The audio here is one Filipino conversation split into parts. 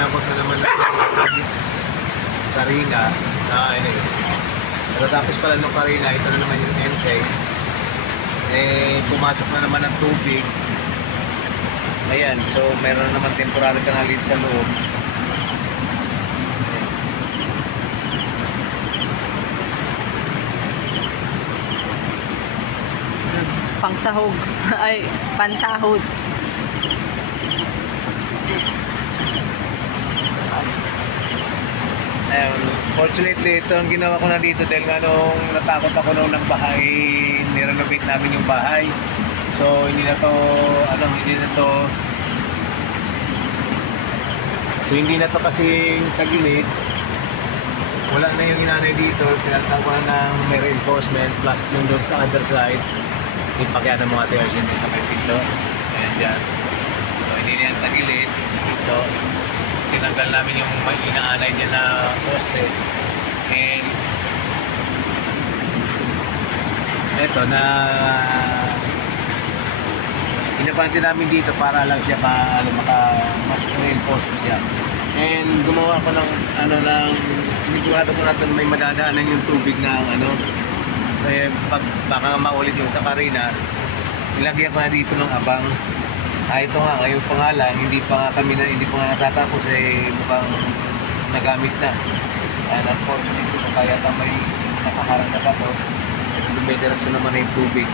inabot na naman ng Karina. Ah, ano eh. Pagkatapos pala nung Karina, ito na naman yung MK. Eh, pumasok na naman ng tubig. Ayan, so meron na naman temporary kanalid sa loob. Pangsahog. Ay, pansahod. Ayun, fortunately, ito ang ginawa ko na dito dahil nga nung natakot ako nung ng bahay, nirenovate namin yung bahay. So, hindi na to, ano, hindi na to, so hindi na to kasi tagilid. Wala na yung inanay dito, na ng may reinforcement plus yung doon sa other side. Ipakya ng mga tires yun sa may pinto. Ayan dyan. So, hindi na yan tagilid. Dito, tinanggal namin yung may inaanay niya na poste. And eto na inabante namin dito para lang siya pa ano maka mas reinforce siya. And gumawa ko ng ano ng sinigurado ko natin may madadaanan yung tubig ng ano eh pag baka maulit yung sa Karina ilagyan ko na dito ng abang Ah, ito nga, ngayong pangalan, hindi pa nga kami na, hindi pa nga natatapos eh, mukhang nagamit na. And unfortunately, kung kaya na may nakaharang na pa to, dumidiretso naman na yung tubig.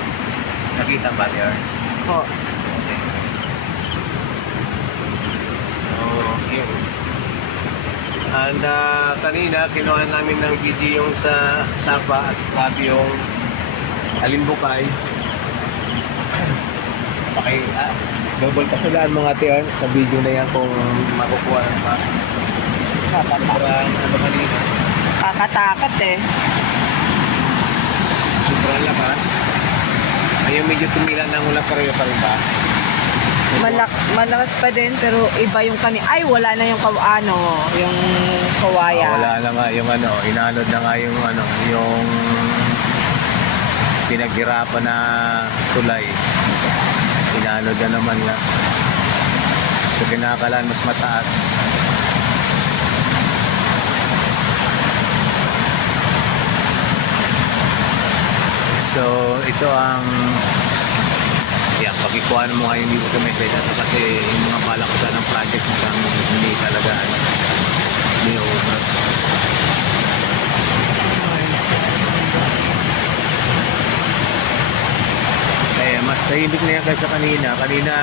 Nakita ba, Ernst? Po. Okay. So, yun. And ah, kanina, kinuha namin ng video yung sa Sapa at grabe yung Alimbukay. Paki, ah, double kasalaan mga tiyan sa video na yan kung makukuha ng pa. Sobrang ano kanina, Kakatakot eh. sobrang lakas. Ayun medyo tumila ng ulang pareho pa rin ba? Malak malakas pa din pero iba yung kani ay wala na yung kaw ano yung kawaya Ah, wala na nga yung ano, inanod na nga yung ano, yung pinaghirapan na tulay. Inanod na naman nga. So kinakalan mas mataas. So ito ang yan, pagkikuha mo ngayon dito sa Metro ito kasi yung mga palakasan ng project mukhang hindi talaga ano, hindi over. Eh, mas tahimik na yan kaysa kanina. Kanina,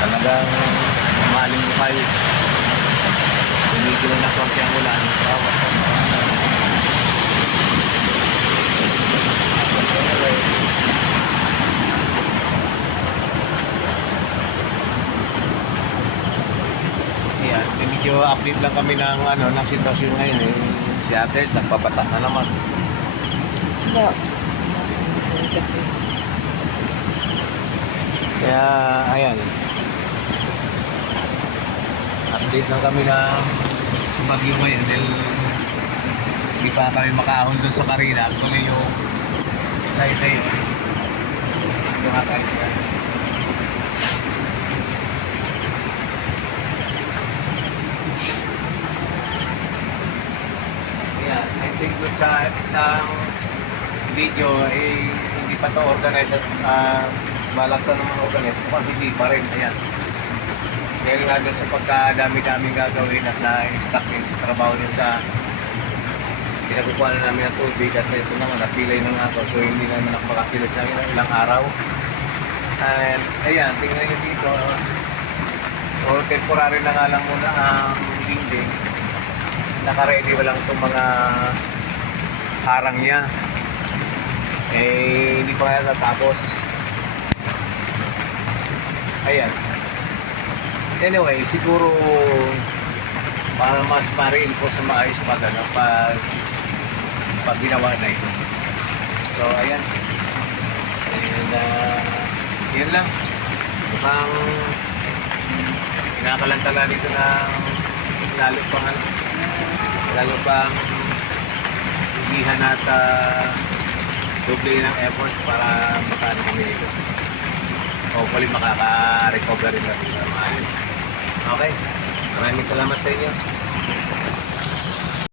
talagang maling mukhay. Tumigil na konti ang ulan. Tawas. Anyway, Yan, medyo update lang kami ng ano ng sitwasyon ngayon eh. Si Ate, nagpabasa na naman. no. kasi Kaya, ayan. Update lang kami ng sa Bagyo ngayon dahil hindi pa kami makaahon doon sa Karina. Actually yung side na yun. Yung niya. Ayan, I think doon sa isang video eh hindi pa to organized at uh, malaksan ng mga mukhang hindi pa rin ayan. Dahil nga doon sa pagkadami-dami gagawin at na-stock din sa trabaho din sa pinakukuha na namin ng tubig at ito na nga napilay na nga ako so hindi naman ako makakilos ng ilang, araw. And ayan tingnan nyo dito. So temporary na nga lang muna ang dingding. Naka-ready walang itong mga harang niya? Eh hindi pa nga natapos ayan. Anyway siguro para mas ma-reinforce sa maayos pag ano pag pag ginawa na ito. So ayan. And uh, yun lang. Mukhang kinakalantala dito ng lalo pang ano lalo pang higihan at uh, doble ng effort para dito. Hopefully makaka-recover rin natin. Okay. Maraming salamat sa inyo.